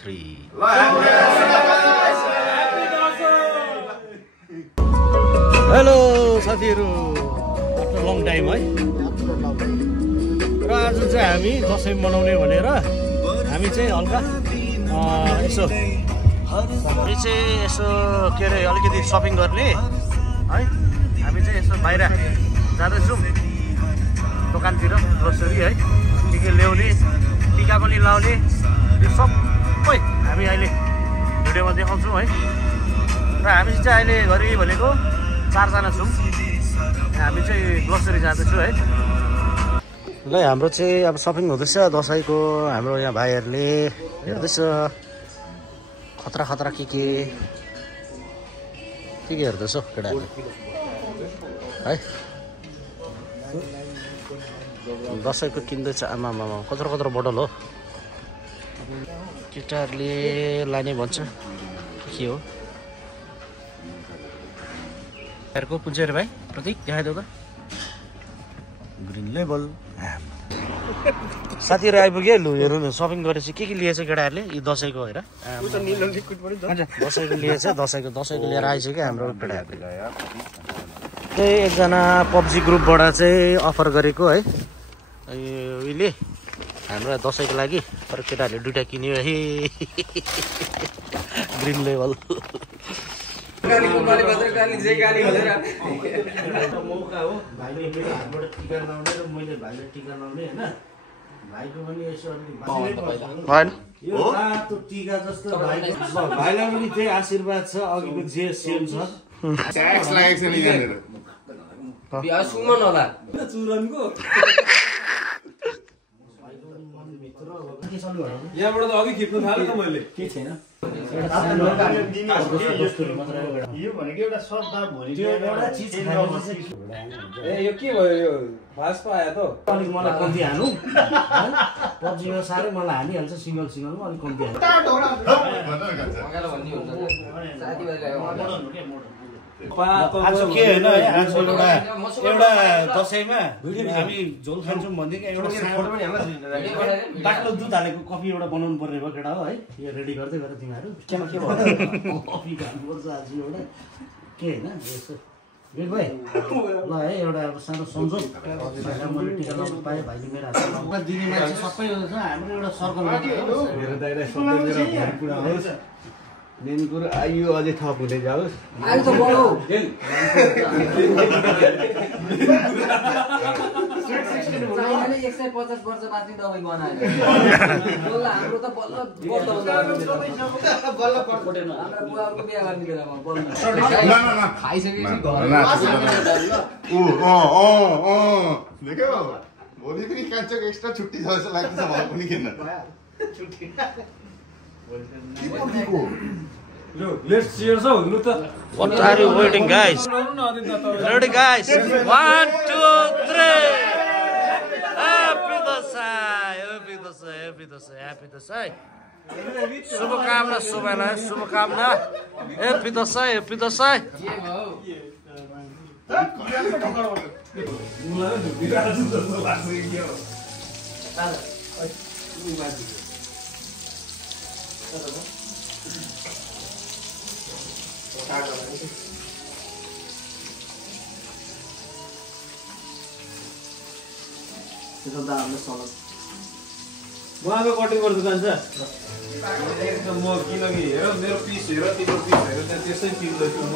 3 hello साथीहरू after long time है र आज चाहिँ हामी दसैँ मनाउने भनेर हामी चाहिँ हल्का यसो के अरे अलिकति सपिङ गर्ने है हामी चाहिँ यसो बाहिर जाँदैछौँ दोकानतिर ग्रोसरी है के ल्याउने टिका पनि लाउने यो सबै हामी अहिले भिडियोमा देखाउँछौँ है र हामी चाहिँ अहिले घरि भनेको 4 जना छौँ हामी चाहिँ ग्रोसरी जाँदैछौँ है ल हाम्रो चाहिँ अब सपिङ हुँदैछ दसैँको हाम्रो यहाँ भाइहरूले हेर्दैछ खतरा खतरा के हेर्दैछ केटाहरूले है दसैँको किन्दैछ आमा कत्रो कत्रो बोतल हो केटाहरूले लाने भन्छ के हो हेरको कुन चाहिँ भाइ प्रतीक देखाइदेऊ त ग्रिन लेबल साथीहरू आइपुग्यो लु हेर्नु न सपिङ गरेपछि के लिएछ केटाहरूले यो दसैँको होइन दसैँको लिएछ दसैँको लिएर आइसक्यो क्या हाम्रो केटाहरूले चाहिँ एकजना पब्जी ग्रुपबाट चाहिँ अफर गरेको है उहिले हाम्रो दसैँको लागि तर केटाहरूले 2टा किन्यो है ग्रिन लेभल मौका हो भाइले मेरो हातबाट टिका लाउने र मैले भाइले टिका लाउने होइन भाइको पनि यसो यो रातो टिका जस्तो भाइलाई पनि त्यही आशीर्वाद छ अघिको जे सेम छ यहाँबाट त अघि खिच्नु थाले त मैले के छैन यो भनेको एउटा सद्भाव भोलि एउटा चीज ए यो के भयो यो भास्पा आयो त अलिक मलाई कम्ती हाल्नु पब्जीमा साह्रै मलाई हालिहाल्छ सिङ्गलमा अलिक कम्ती आज के होइन है आज एउटा दसैँमा हामी झोल खान्छौँ भनेदेखि एउटा बाक्लो दुध हालेको कफी एउटा बनाउनु पर्ने भयो केटा हो है यो रेडी गर्दै गर तिमीहरू कफी खानुपर्छ आज एउटा के होइन यसो बिल भाइ ल है एउटा अब सानो सम्झौँ मैले टिका लाउनु पाएँ भाइले मेरो हातमा दिने मान्छे सबै हाम्रो एउटा सर्कल मेन कुरो आयु अझै थप हुँदै जाओस् आयु त बढो चाइनाले 150 वर्ष बाँच्ने दबाई बनायो हाम्रो त बल्ल पटेन हाम्रो बुवाको बिहा गर्ने बेलामा बल्ल खाइसकेपछि देख्यौ भोलि पनि कान्छोको एक्स्ट्रा छुट्टी छ जस्तो लाग्छ मलाई पनि किन्न छुट्टी लेट्स चियर्स हो लु त What are you waiting, guys? Ready, guys? 1, 2, 3. Happy Dasai. शुभकामना सबैलाई शुभकामना Happy Dasai. उहाँको कटिङको दुकान छ म किनकि हेर मेरो पिस हेर तिम्रो पिस हेर त्यसै पिउँदैछु म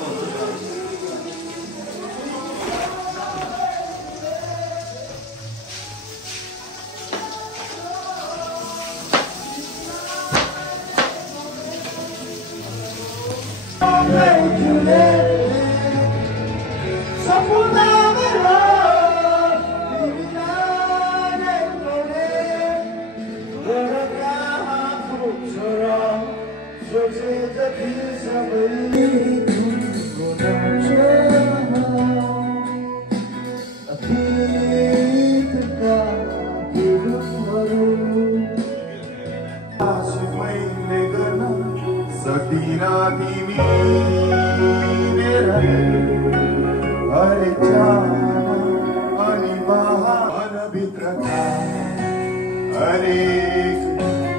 हरेक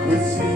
खुशी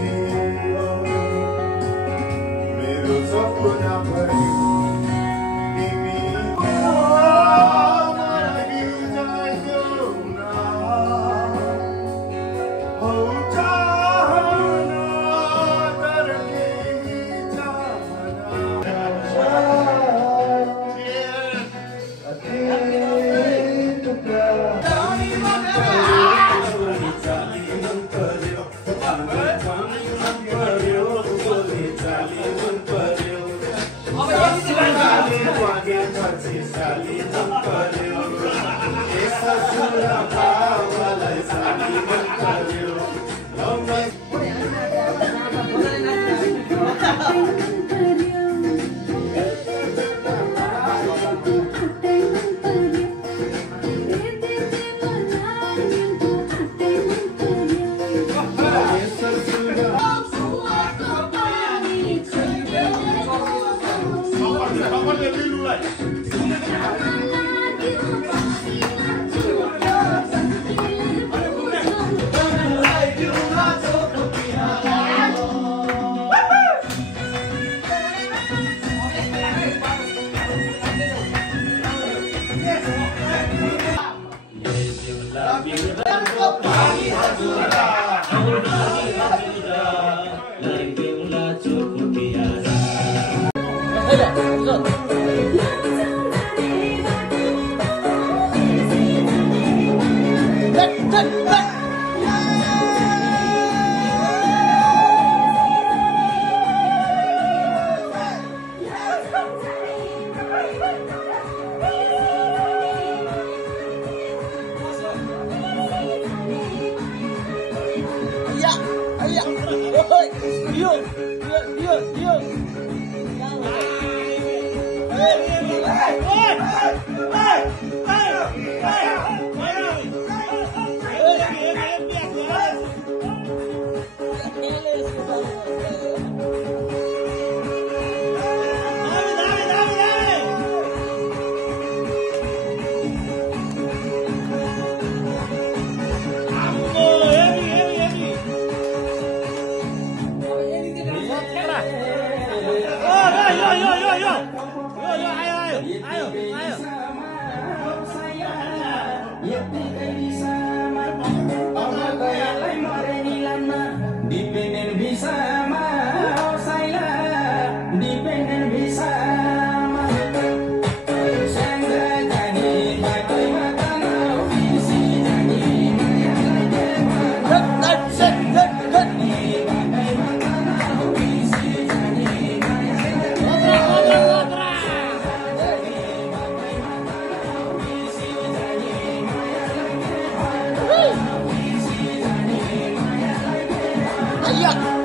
Yeah.